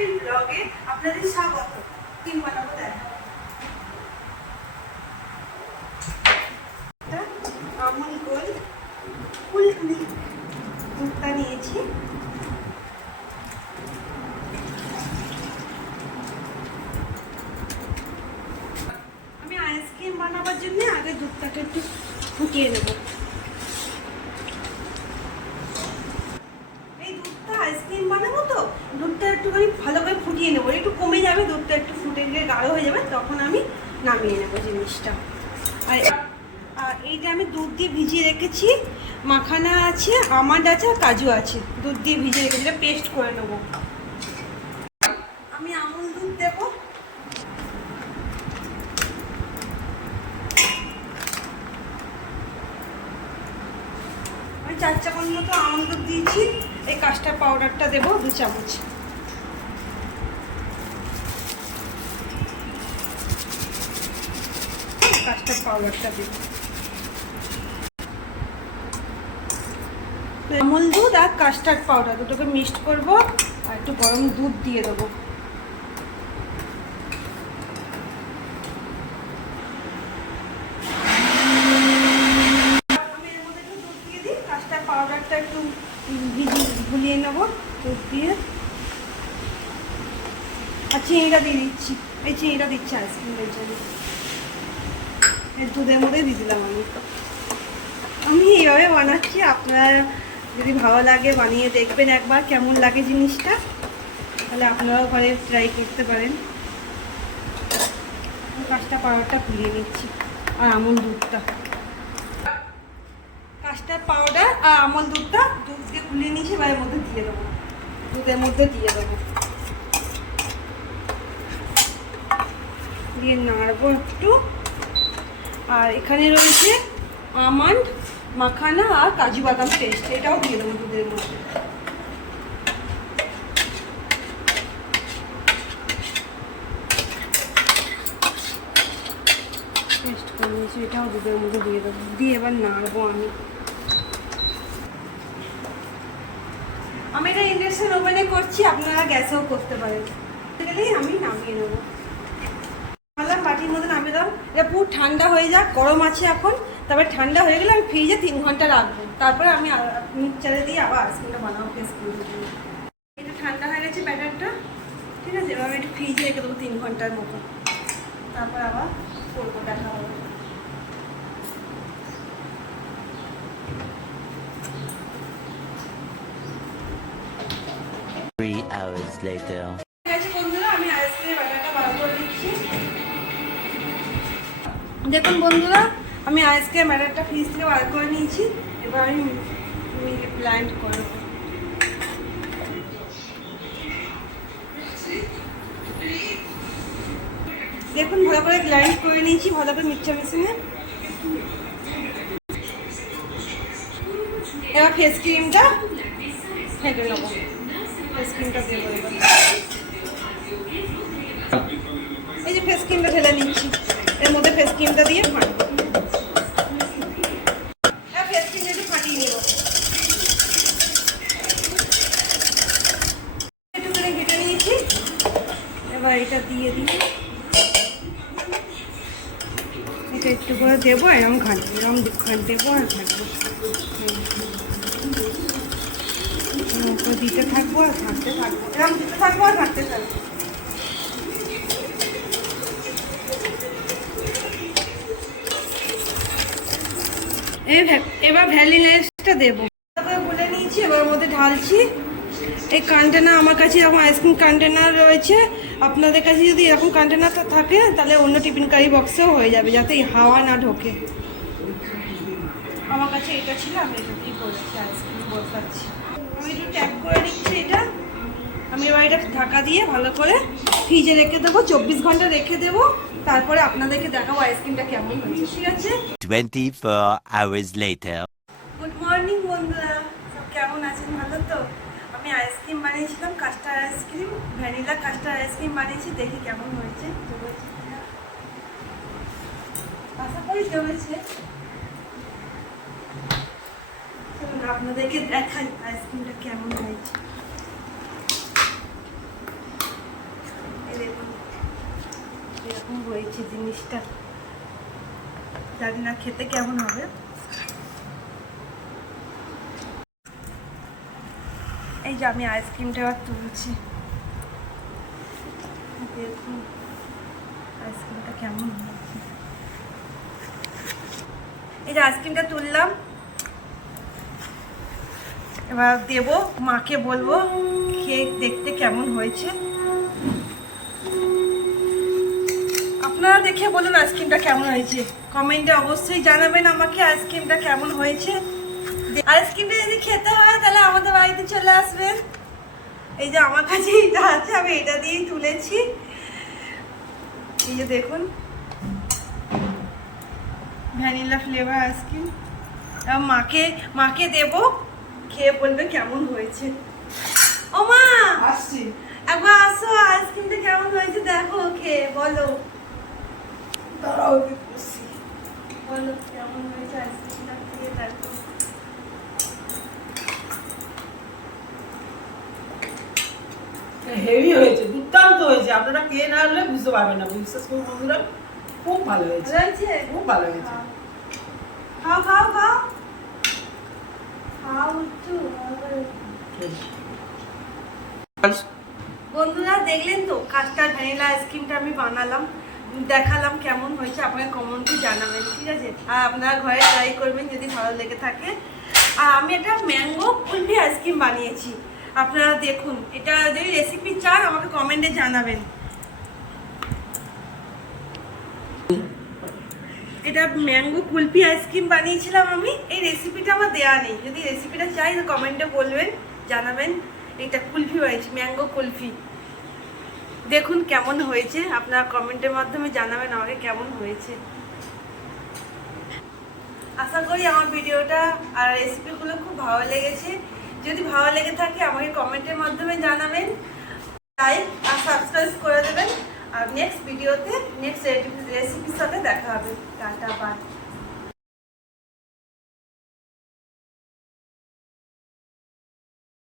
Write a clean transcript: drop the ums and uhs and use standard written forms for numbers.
Lifestyle ব্লগে আপনাদের স্বাগত। ডিম বানাবো দেখো। আমুল গোল্ড ফুল দুধটা নিয়েছি। আমি আইসক্রিম বানাবার জন্য আগে দুধটাকে একটু ফুটিয়ে নেব। এই দুধটা আইসক্রিম বানাবো তো দুধটা একটুখানি ভালো করে ফুটিয়ে নেবো, একটু কমে যাবে, দুধটা একটু ফুটে গিয়ে গাঢ় হয়ে যাবে, তখন আমি নামিয়ে নেবো জিনিসটা। আর এইটা আমি দুধ দিয়ে ভিজিয়ে রেখেছি, মাখানা আছে, আমন্ড আছে আর কাজু আছে, দুধ দিয়ে ভিজিয়ে রেখেছি, এটা পেস্ট করে নেবো। আমি আমুল দুধ দেবো, আমি 4 চামচ মতো আমুল দুধ দিয়েছি। এই কাস্টার্ড পাউডারটা দেবো 2 চামচ। কাস্টার্ড পাউডারটা দেবো, আমুল দুধ আর কাস্টার্ড পাউডার দুটোকে মিক্সড করবো আর একটু গরম দুধ দিয়ে দেবো। আমি এর মধ্যে একটু দুধ দিয়ে দিই, কাস্টার্ড পাউডারটা একটু গুলিয়ে নেবো দুধ দিয়ে, আর চিনিটা দিয়ে দিচ্ছি। এই চিনিটা দিচ্ছি আইসক্রিমের জন্য, এই দুধের মধ্যে দিয়ে দিলাম। আমি এইভাবে বানাচ্ছি, আপনারা যদি ভালো লাগে বানিয়ে দেখবেন একবার কেমন লাগে জিনিসটা, তাহলে আপনারাও ঘরে ট্রাই করতে পারেন। কাস্টার্ড পাউডারটা গুলিয়ে নিচ্ছি আর আমুল দুধটা, কাস্টার্ড পাউডার আর আমুল দুধটা দুধ দিয়ে গুলিয়ে নিয়েছি, এবার এর মধ্যে দিয়ে দেবো, দুধের মধ্যে দিয়ে দেবো, দিয়ে নাড়বো একটু। আর এখানে রয়েছে আমন্ড, মাখানা আর কাজু বাদাম পেস্ট, এটাও দিয়ে দেবো দুধের মধ্যে। পেস্ট করে নিয়েছি, এটাও দুধের মধ্যে দিয়ে দেবো, দিয়ে এবার নাড়বো। আমি এটা ইন্ডাকশন ওভেনে করছি, আপনারা গ্যাসেও করতে পারেন। আমি নামিয়ে নেবো, বাটির মধ্যে নামিয়ে দাও। এটা পুরো ঠান্ডা হয়ে যাক, গরম আছে এখন, তারপরে ঠান্ডা হয়ে গেলে আমি ফ্রিজে 3 ঘন্টা রাখবো, তারপরে আমি মিক্সচারে দিয়ে আবার আইসক্রিমটা বানাবো। এটা ঠান্ডা হয়ে গেছে ব্যাটারটা, ঠিক আছে। এবার আমি একটু ফ্রিজে রেখে দেবো 3 ঘন্টার মতো, তারপর আবার করবো, দেখা হবে। বন্ধুরা, আমি আইসক্রিমের ব্যাটারটা বার করে দিচ্ছি। দেখুন বন্ধুরা, আমি আইসক্রিম ব্যাটারটা ফ্রিজ থেকে বার করে নিয়েছি, এবার আমি ব্লেন্ড করব। দেখুন ভালো করে ব্লেন্ড করে নিয়েছি, ভালো করে মিক্সচার মেশিনে। এবার ফেস ক্রিমটা ফেটে নেবো, ফেস ক্রিমটা দিয়ে দেবো। এই যে ফেস ক্রিমটা ঢেলে নিচ্ছি, এর মধ্যে ফেস ক্রিমটা দিয়ে ফাটবো। ফেস ক্রিমটা একটু ফাটিয়ে নেব, একটুখানি ঘেটে নিয়েছি। এবার এটা দিয়ে দিই, এটা একটু করে দেবো, এরকম ঘাঁটবো, এরকম দেবো আর ঘাঁটবো, দিতে থাকবো আর ঘাঁটতে থাকবো, এরকম দিতে থাকবো আর ঘাঁটতে থাকবো। এবার ভ্যানিলা এসেন্সটা দেবো, বলে নিয়েছি। এবার মধ্যে ঢালছি। এই কন্টেনার আমার কাছে এরকম আইসক্রিম কন্টেনার রয়েছে, আপনাদের কাছে যদি এরকম কন্টেনারটা থাকে তাহলে অন্য টিফিন কারি বক্সেও হয়ে যাবে, যাতে হাওয়া না ঢোকে। আমার কাছে এটা ছিল, আমি এটা দিয়ে করেছি, আইসক্রিম বসাচ্ছি। আমি একটু ট্যাপ করে নিচ্ছি এটা। আমি এবার এটা ঢাকা দিয়ে ভালো করে ফ্রিজে রেখে দেবো, 24 ঘন্টা রেখে দেবো, তারপরে আপনাদেরকে দেখাবো আইসক্রিমটা কেমন হয়েছে, ঠিক আছে। 24 hours later. গুড মর্নিং বন্ধুরা, সব কেমন আছেন? ভালো তো? আমি আইসক্রিম বানিয়েছিলাম, custard ice cream, vanilla custard ice cream বানিয়েছি, দেখি কেমন হয়েছে। আশা করি জমেছে। আপনাদেরকে দেখাই আইসক্রিমটা কেমন হয়েছে। এরকম হয়েছে জিনিসটা, জানি না খেতে কেমন হবে। এই যে আমি আইসক্রিমটা আবার তুলছি, দেখুন আইসক্রিমটা কেমন হয়েছে। এই যে আইসক্রিমটা তুললাম, এবার দেবো মাকে, বলবো খেয়ে দেখতে কেমন হয়েছে। আপনারা দেখে বলুন আইসক্রিমটা কেমন হয়েছে, কমেন্টে অবশ্যই জানাবেন আমাকে আইসক্রিমটা কেমন হয়েছে। আইসক্রিমটা যদি খেতে হয় তাহলে আমাদের বাড়িতে চলে আসবেন। এই যে আমার কাছে এটা আছে, আমি এটা দিয়েই তুলেছি। এই যে দেখুন ভ্যানিলা ফ্লেভার আইসক্রিম, মাকে দেবো, খেয়ে বলবে কেমন হয়েছে। ও মা আসছি। একবার আসো, আইসক্রিমটা কেমন হয়েছে দেখো, খেয়ে বলো, দাঁড়াও একটু বসি। বলো কেমন হয়েছে আইসক্রিমটা, খেয়ে দেখো। হেভি হয়েছে, দুর্দান্ত হয়েছে। আপনারা খেয়ে না হলে বুঝতে পারবেন না, বিশ্বাস করুন বন্ধুরা, খুব ভালো হয়েছে, ভালো হয়েছে? খুব ভালো হয়েছে। খাও খাও খাও খাও একটু। বন্ধুরা দেখলেন তো কাস্টার্ড ভ্যানিলা আইসক্রিমটা আমি বানালাম, দেখালাম কেমন হয়েছে, আপনাকে কমেন্টে জানাবেন, ঠিক আছে? আর আপনারা ঘরে ট্রাই করবেন যদি ভালো লেগে থাকে। আর আমি একটা ম্যাঙ্গো কুলফি আইসক্রিম বানিয়েছি, আপনারা দেখুন। এটা যদি রেসিপি চান আমাকে কমেন্টে জানাবেন। এটা ম্যাঙ্গো কুলফি আইসক্রিম বানিয়েছিলাম আমি, এই রেসিপিটা আমার দেওয়া নেই, যদি রেসিপিটা চাই তো কমেন্টে বলবেন, জানাবেন। এটা কুলফি হয়েছে, ম্যাঙ্গো কুলফি, দেখুন কেমন হয়েছে, আপনারা কমেন্টের মাধ্যমে জানাবেন আমাকে কেমন হয়েছে। আশা করি আমার ভিডিওটা আর রেসিপিগুলো খুব ভালো লেগেছে। যদি ভালো লেগে থাকে আমাকে কমেন্টের মাধ্যমে জানাবেন, লাইক আর সাবস্ক্রাইব করে দেবেন। আর নেক্সট ভিডিওতে নেক্সট রেসিপির সাথে দেখা হবে। Tata, by.